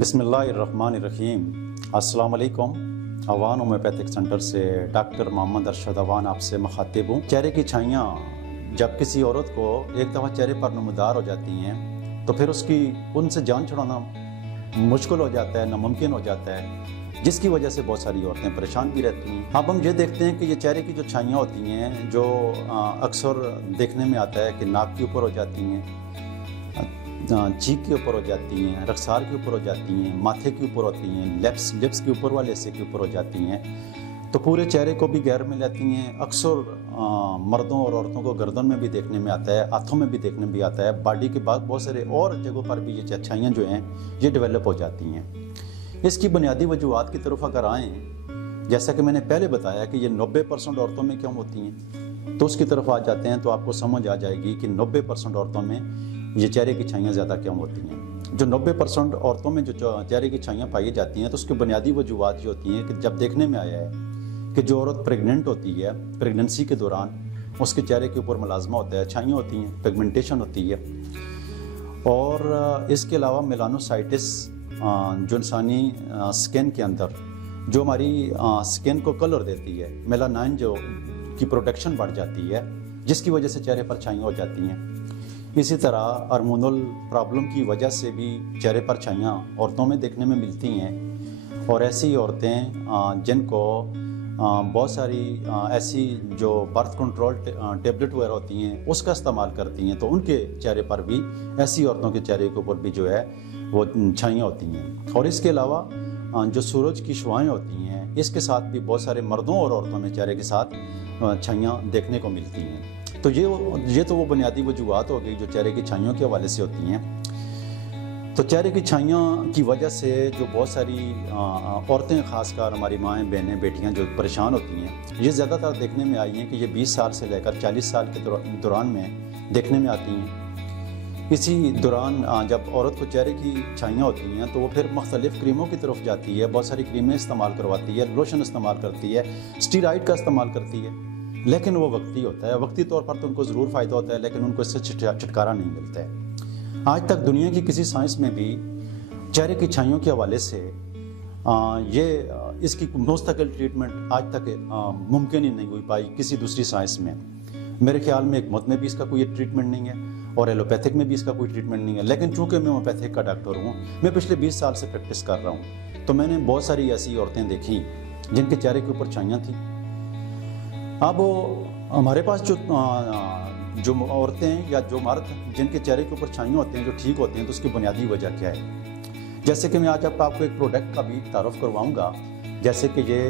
बिस्मिल्लाहिर्रहमानिर्रहीम। अस्सलाम वालेकुम। अवान होम्योपैथिक सेंटर से डॉक्टर मोहम्मद अरशद अवान आपसे मुखातिब हूँ। चेहरे की छाइयाँ जब किसी औरत को एक दफ़ा चेहरे पर नमदार हो जाती हैं तो फिर उनसे जान छुड़ाना मुश्किल हो जाता है, नामुमकिन हो जाता है, जिसकी वजह से बहुत सारी औरतें परेशान भी रहती हैं। अब हम ये देखते हैं कि ये चेहरे की जो छाइयाँ होती हैं जो अक्सर देखने में आता है कि नाक के ऊपर हो जाती हैं, चीक के ऊपर हो जाती हैं, रखसार के ऊपर हो जाती हैं, माथे के ऊपर होती हैं, लिप्स के ऊपर वाले हिस्से के ऊपर हो जाती हैं, तो पूरे चेहरे को भी गैर में लेती हैं। अक्सर मर्दों और औरतों को गर्दन में भी देखने में आता है, हाथों में भी देखने में आता है, बॉडी के बाद बहुत सारे और जगहों पर भी ये छाइयाँ जो हैं ये डेवलप हो जाती हैं। इसकी बुनियादी वजूहात की तरफ अगर आएँ, जैसा कि मैंने पहले बताया कि ये 90% औरतों में क्यों होती हैं, तो उसकी तरफ आ जाते हैं तो आपको समझ आ जाएगी कि 90% औरतों में ये चेहरे की छाइयाँ ज़्यादा क्यों होती हैं। जो 90% औरतों में जो चेहरे की छाइयाँ पाई जाती हैं तो उसकी बुनियादी वजूहात ये होती हैं कि जब देखने में आया है कि जो औरत प्रेग्नेंट होती है, प्रेगनेंसी के दौरान उसके चेहरे के ऊपर मलाजमा होता है, छाइयाँ होती हैं, पिगमेंटेशन होती है, और इसके अलावा मेलानोसाइटिस जो इंसानी स्किन के अंदर जो हमारी स्किन को कलर देती है, मेलानाइन जो की प्रोडक्शन बढ़ जाती है, जिसकी वजह से चेहरे पर छाइयाँ हो जाती हैं। इसी तरह हार्मोनल प्रॉब्लम की वजह से भी चेहरे पर छाइयाँ औरतों में देखने में मिलती हैं, और ऐसी औरतें जिनको बहुत सारी ऐसी जो बर्थ कंट्रोल टेबलेट वगैरह होती हैं उसका इस्तेमाल करती हैं, तो उनके चेहरे पर भी, ऐसी औरतों के चेहरे के ऊपर भी जो है वो छाइयाँ होती हैं। और इसके अलावा जो सूरज की शुआएँ होती हैं, इसके साथ भी बहुत सारे मर्दों और औरतों में चेहरे के साथ छाइयाँ देखने को मिलती हैं। तो ये तो वो बुनियादी वजूहात हो गई जो चेहरे की छाइयों के हवाले से होती हैं। तो चेहरे की छाइयाँ की वजह से जो बहुत सारी औरतें, ख़ासकर हमारी माएँ, बहनें, बेटियाँ जो परेशान होती हैं, ये ज़्यादातर देखने में आई हैं कि ये 20 साल से लेकर 40 साल के दौरान में देखने में आती हैं। इसी दौरान जब औरत को चेहरे की छाइयाँ होती हैं तो वो फिर मुख्तलिफ़ क्रीमों की तरफ जाती है, बहुत सारी क्रीमें इस्तेमाल करवाती है, लोशन इस्तेमाल करती है, स्टीरॉइड का इस्तेमाल करती है, लेकिन वो वक्ती होता है। वक्ती तौर पर तो उनको ज़रूर फ़ायदा होता है, लेकिन उनको इससे छुटकारा नहीं मिलता है। आज तक दुनिया की किसी साइंस में भी चेहरे की छाइयों के हवाले से इसकी मुस्तकिल ट्रीटमेंट आज तक मुमकिन ही नहीं हुई पाई किसी दूसरी साइंस में। मेरे ख्याल में हिकमत में भी इसका कोई ट्रीटमेंट नहीं है और एलोपैथिक में भी इसका कोई ट्रीटमेंट नहीं है। लेकिन चूँकि मैं होम्योपैथिक का डॉक्टर हूँ, मैं पिछले 20 साल से प्रैक्टिस कर रहा हूँ, तो मैंने बहुत सारी ऐसी औरतें देखी जिनके चेहरे के ऊपर छाइयाँ थी। अब हमारे पास जो औरतें या जो मर्द जिनके चेहरे के ऊपर छाइयाँ होते हैं, जो ठीक होते हैं, तो उसकी बुनियादी वजह क्या है। जैसे कि मैं आज आपको एक प्रोडक्ट का भी तारुफ करवाऊंगा, जैसे कि ये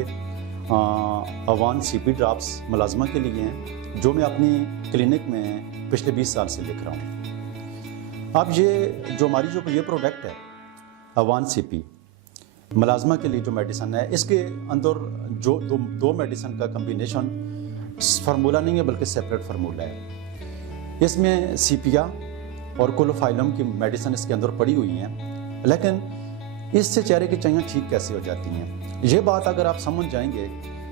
अवान CP ड्रॉप्स मुलाजमा के लिए हैं, जो मैं अपनी क्लिनिक में पिछले 20 साल से लिख रहा हूँ। अब ये जो हमारी ये प्रोडक्ट है अवान CP मुलाजमा के लिए जो मेडिसन है, इसके अंदर जो दो मेडिसन का कम्बिनेशन फार्मूला नहीं है बल्कि सेपरेट फार्मूला है। इसमें सीपिया और कोलोफाइलम की मेडिसिन इसके अंदर पड़ी हुई हैं, लेकिन इससे चेहरे की छाइयाँ ठीक कैसे हो जाती हैं, ये बात अगर आप समझ जाएंगे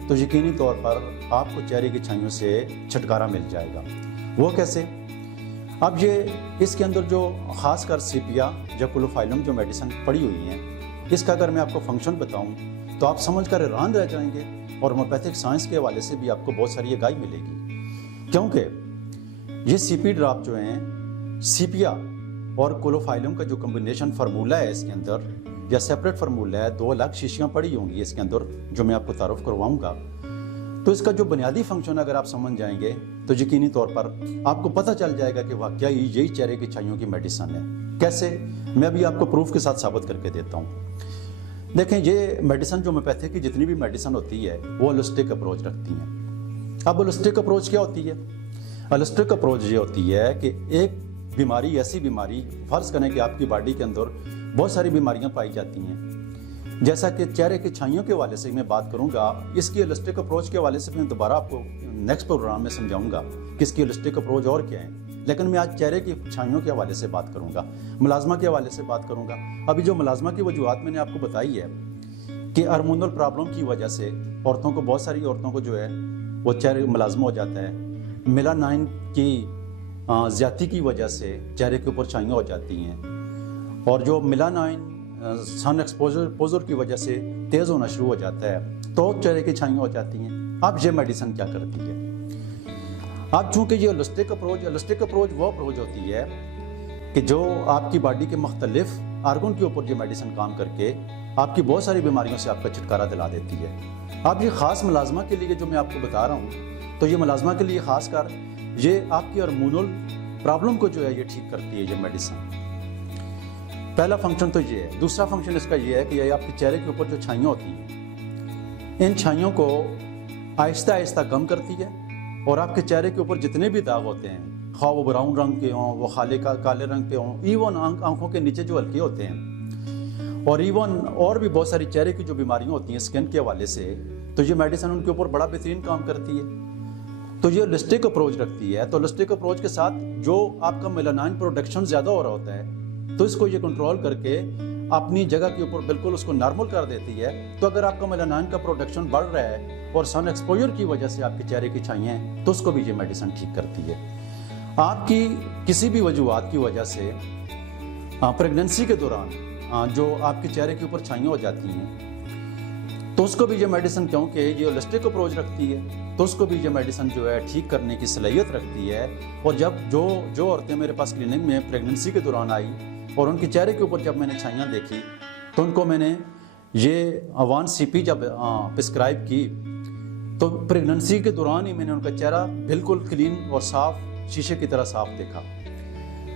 तो यकीनी तौर पर आपको चेहरे की छाइयों से छुटकारा मिल जाएगा। वो कैसे? अब ये इसके अंदर जो ख़ासकर सीपिया या कोलोफाइलम जो मेडिसिन पड़ी हुई हैं, इसका अगर मैं आपको फंक्शन बताऊं तो आप समझ कर हैरान रह जाएंगे, और होम्योपैथिक साइंस के हवाले से भी आपको बहुत सारी आगाही मिलेगी। क्योंकि ये CP ड्रॉप जो हैं, सीपिया और कोलोफाइलम का जो कम्बिनेशन फार्मूला है इसके अंदर, या सेपरेट फार्मूला है, 2 अलग शीशियाँ पड़ी होंगी इसके अंदर जो मैं आपको तारुफ करवाऊँगा। तो इसका जो बुनियादी फंक्शन अगर आप समझ जाएंगे तो यकीनी तौर पर आपको पता चल जाएगा कि वाकई यही चेहरे की छाइयों की मेडिसिन है। कैसे? मैं अभी आपको प्रूफ के साथ साबित करके देता हूँ। देखें, ये मेडिसिन जो होम्योपैथिक की जितनी भी मेडिसिन होती है वो होलिस्टिक अप्रोच रखती हैं। अब होलिस्टिक अप्रोच क्या होती है? होलिस्टिक अप्रोच ये होती है कि एक बीमारी, ऐसी बीमारी, फर्ज करें कि आपकी बॉडी के अंदर बहुत सारी बीमारियां पाई जाती हैं, जैसा कि चेहरे की छाइयों के हवाले से मैं बात करूंगा। इसकी होलिस्टिक अप्रोच के हवाले से मैं दोबारा आपको नेक्स्ट प्रोग्राम में समझाऊंगा कि इसकी होलिस्टिक अप्रोच और क्या है, लेकिन मैं आज चेहरे की छाइयों के हवाले से बात करूंगा, मुलाजमा के हवाले से बात करूंगा। अभी जो मुलाजमा की वजूहात मैंने आपको बताई है कि हार्मोनल प्रॉब्लम की वजह से औरतों को, बहुत सारी औरतों को जो है वो चेहरे मुलाजमा हो जाता है, मेलानाइन की ज़्यादती की वजह से चेहरे के ऊपर छाइयाँ हो जाती हैं, और जो मेलानाइन सन एक्सपोजर की वजह से तेज़ होना शुरू हो जाता है, तो चेहरे की छाइयाँ हो जाती हैं। अब ये मेडिसिन क्या करती है? अब चूँकि ये होलिस्टिक अप्रोच वो अप्रोच होती है कि जो आपकी बॉडी के मुख्तलिफ आर्गन के ऊपर ये मेडिसिन काम करके आपकी बहुत सारी बीमारियों से आपका छुटकारा दिला देती है। अब ये ख़ास मुलाजमा के लिए जो मैं आपको बता रहा हूँ, तो ये मुलाजमा के लिए ख़ास कर ये आपकी हार्मोनल प्रॉब्लम को जो है ये ठीक करती है ये मेडिसिन। पहला फंक्शन तो ये है। दूसरा फंक्शन इसका ये है कि ये आपके चेहरे के ऊपर जो छाइयाँ होती हैं, इन छाइयों को आहिस्ता आहिस्ता कम करती है और आपके चेहरे के ऊपर जितने भी दाग होते हैं, खा वो ब्राउन रंग के हों, वो काले रंग के हों, इवन आंखों के नीचे जो हल्के होते हैं, और इवन और भी बहुत सारी चेहरे की जो बीमारियां होती हैं स्किन के हवाले से, तो ये मेडिसिन उनके ऊपर बड़ा बेहतरीन काम करती है। तो ये होलिस्टिक अप्रोच रखती है। तो होलिस्टिक अप्रोच के साथ जो आपका मेलानाइन प्रोडक्शन ज़्यादा हो रहा होता है, तो इसको ये कंट्रोल करके अपनी जगह के ऊपर बिल्कुल उसको नॉर्मल कर देती है। तो अगर आपका मेलानाइन का प्रोडक्शन बढ़ रहा है और सन एक्सपोजर की वजह से आपके चेहरे की छाइयाँ हैं, तो उसको भी ये मेडिसिन ठीक करती है। आपकी किसी भी वजूहात की वजह से प्रेगनेंसी के दौरान जो आपके चेहरे के ऊपर छाइयाँ हो जाती हैं, तो उसको भी ये मेडिसिन, क्योंकि ये होलिस्टिक अप्रोच रखती है, तो उसको भी ये मेडिसिन जो है ठीक करने की सलाहियत रखती है। और जब जो औरतें मेरे पास क्लिनिक में प्रेगनेंसी के दौरान आई और उनके चेहरे के ऊपर जब मैंने छाइयाँ देखी, तो उनको मैंने ये अवान CP जब प्रिस्क्राइब की, तो प्रेगनेंसी के दौरान ही मैंने उनका चेहरा बिल्कुल क्लीन और साफ, शीशे की तरह साफ देखा।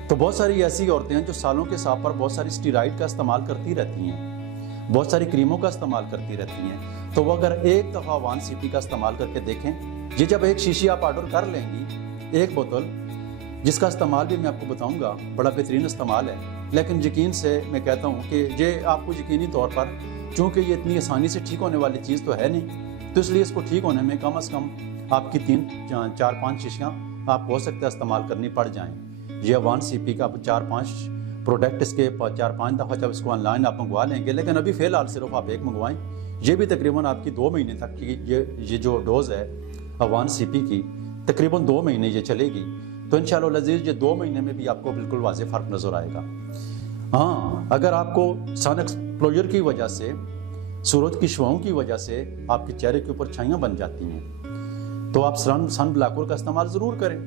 तो बहुत सारी ऐसी औरतें हैं जो सालों के साथ पर बहुत सारी स्टीरॉइड का इस्तेमाल करती रहती हैं, बहुत सारी क्रीमों का इस्तेमाल करती रहती हैं। तो वो अगर एक दफ़ा 1CP का इस्तेमाल करके देखें, ये जब एक शीशी आप ऑर्डर कर लेंगी, एक बोतल, जिसका इस्तेमाल भी मैं आपको बताऊंगा, बड़ा बेहतरीन इस्तेमाल है। लेकिन यकीन से मैं कहता हूँ कि ये आपको यकीनी तौर पर, चूँकि ये इतनी आसानी से ठीक होने वाली चीज़ तो है नहीं, तो इसलिए इसको ठीक होने में कम से कम आपकी 3-4-5 शीशियाँ आप हो सकता है इस्तेमाल करनी पड़ जाएं। ये 1CP का 4-5 प्रोडक्ट इसके 4-5 दफ़ा जब इसको ऑनलाइन आप मंगवा लेंगे, लेकिन अभी फ़िलहाल सिर्फ आप एक मंगवाएं। ये भी तकरीबन आपकी 2 महीने तक की ये जो डोज़ है 1CP की, तकरीबन 2 महीने ये चलेगी। तो इंशाअल्लाह लजीज़ ये 2 महीने में भी आपको बिल्कुल वाज़ेह फ़र्क नज़र आएगा। हाँ, अगर आपको सन एक्सपोजर की वजह से, सूरज की शुआओं की वजह से आपके चेहरे के ऊपर छाइयाँ बन जाती हैं, तो आप सन ब्लॉकर का इस्तेमाल ज़रूर करें,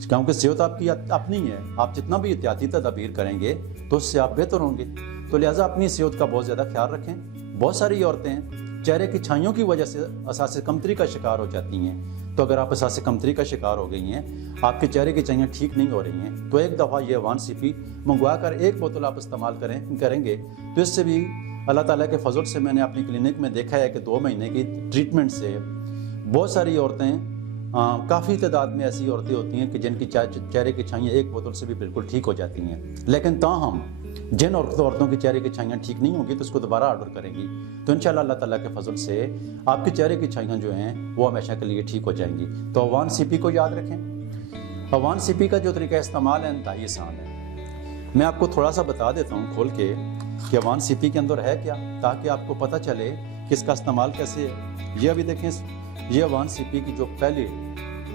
क्योंकि सेहत आपकी अपनी है। आप जितना भी एहतियाती तदबीर करेंगे तो उससे आप बेहतर होंगे। तो लिहाजा अपनी सेहत का बहुत ज़्यादा ख्याल रखें। बहुत सारी औरतें चेहरे की छाइयों की वजह से असासे कमतरी का शिकार हो जाती हैं। तो अगर आप असासे कमतरी का शिकार हो गई हैं, आपके चेहरे की छाइयाँ ठीक नहीं हो रही हैं, तो एक दफ़ा ये 1CP मंगवा कर एक बोतल आप इस्तेमाल करेंगे, तो इससे भी अल्लाह ताला के फजल से मैंने अपनी क्लिनिक में देखा है कि 2 महीने की ट्रीटमेंट से बहुत सारी औरतें, काफ़ी तादाद में ऐसी औरतें होती हैं कि जिनकी चेहरे की छाइयाँ एक बोतल से भी बिल्कुल ठीक हो जाती हैं। लेकिन ताहम जिन औरतों की चेहरे की छाइयाँ ठीक नहीं होंगी, तो उसको दोबारा ऑर्डर करेंगी, तो इंशाअल्लाह अल्लाह ताला के फजल से आपके चेहरे की छाइयाँ जो हैं वो हमेशा के लिए ठीक हो जाएंगी। तो 1CP को याद रखें। 1CP का जो तरीका इस्तेमाल है इंतहाई आसान है। मैं आपको थोड़ा सा बता देता हूँ खोल के कि 1CP के अंदर है क्या, ताकि आपको पता चले कि इसका इस्तेमाल कैसे है। ये अभी देखें, ये 1CP की जो पहले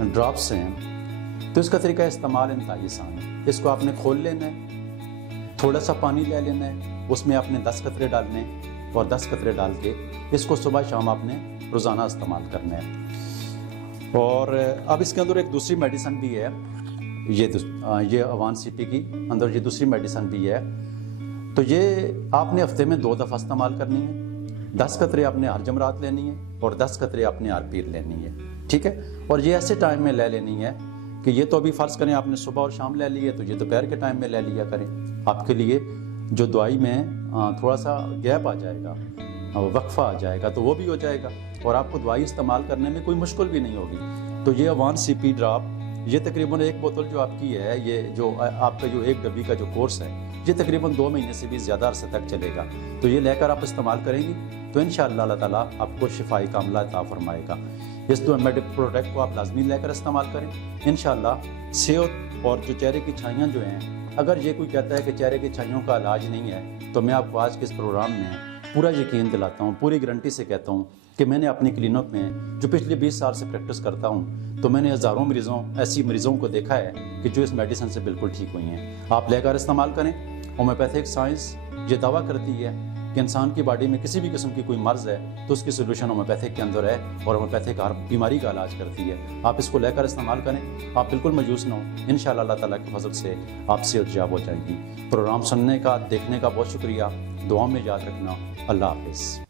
ड्रॉप्स हैं, तो इसका तरीका इस्तेमाल इंतहाई आसान है। इसको आपने खोल लेना है, थोड़ा सा पानी ले लेना है, उसमें आपने 10 कतरे डालने हैं और 10 कतरे डाल के इसको सुबह शाम आपने रोज़ाना इस्तेमाल करना है। और अब इसके अंदर एक दूसरी मेडिसिन भी है, ये 1CP की अंदर ये दूसरी मेडिसिन भी है। तो ये आपने हफ्ते में 2 दफ़ा इस्तेमाल करनी है। 10 कतरे आपने हर जमरात लेनी है और 10 कतरे आपने हर पीर लेनी है, ठीक है। और ये ऐसे टाइम में ले लेनी है कि ये तो अभी फ़र्ज़ करें आपने सुबह और शाम ले ली है, तो ये दोपहर के टाइम में ले लिया करें। आपके लिए जो दवाई में थोड़ा सा गैप आ जाएगा, वक्फा आ जाएगा, तो वो भी हो जाएगा और आपको दवाई इस्तेमाल करने में कोई मुश्किल भी नहीं होगी। तो ये 1CP ड्रॉप, ये तकरीबन एक बोतल जो आपकी है, ये जो आपका जो एक डब्बी का जो कोर्स है, ये तकरीबन 2 महीने से भी ज़्यादा अरसे तक चलेगा। तो ये लेकर आप इस्तेमाल करेंगी तो इंशाअल्लाह अल्लाह ताला आपको शिफाई कामला अता फरमाएगा। इस मेडिकल प्रोडक्ट को आप लाजमी लेकर इस्तेमाल करें, इंशाअल्लाह सेहत और जो चेहरे की छाइयाँ जो हैं, अगर ये कोई कहता है कि चेहरे की छाइयों का इलाज नहीं है, तो मैं आपको आज के इस प्रोग्राम में पूरा यकीन दिलाता हूँ, पूरी गारंटी से कहता हूँ कि मैंने अपनी क्लिनिक में जो पिछले 20 साल से प्रैक्टिस करता हूँ, तो मैंने हज़ारों ऐसी मरीज़ों को देखा है कि जो इस मेडिसिन से बिल्कुल ठीक हुई हैं। आप लेकर इस्तेमाल करें। ہومیوپیتھک سائنس یہ دعویٰ کرتی ہے کہ انسان کی باڈی میں کسی بھی قسم کی کوئی مرض ہے تو اس کی سولوشن ہومیوپیتھک کے اندر ہے، اور ہومیوپیتھک ہر بیماری کا علاج کرتی ہے۔ آپ اس کو لے کر استعمال کریں، آپ بالکل مایوس نہ ہوں، انشاءاللہ اللہ تعالیٰ کے فضل سے آپ صحت یاب ہو جائیں گی۔ پروگرام سننے کا، دیکھنے کا بہت شکریہ، دعا میں یاد رکھنا۔ اللہ حافظ۔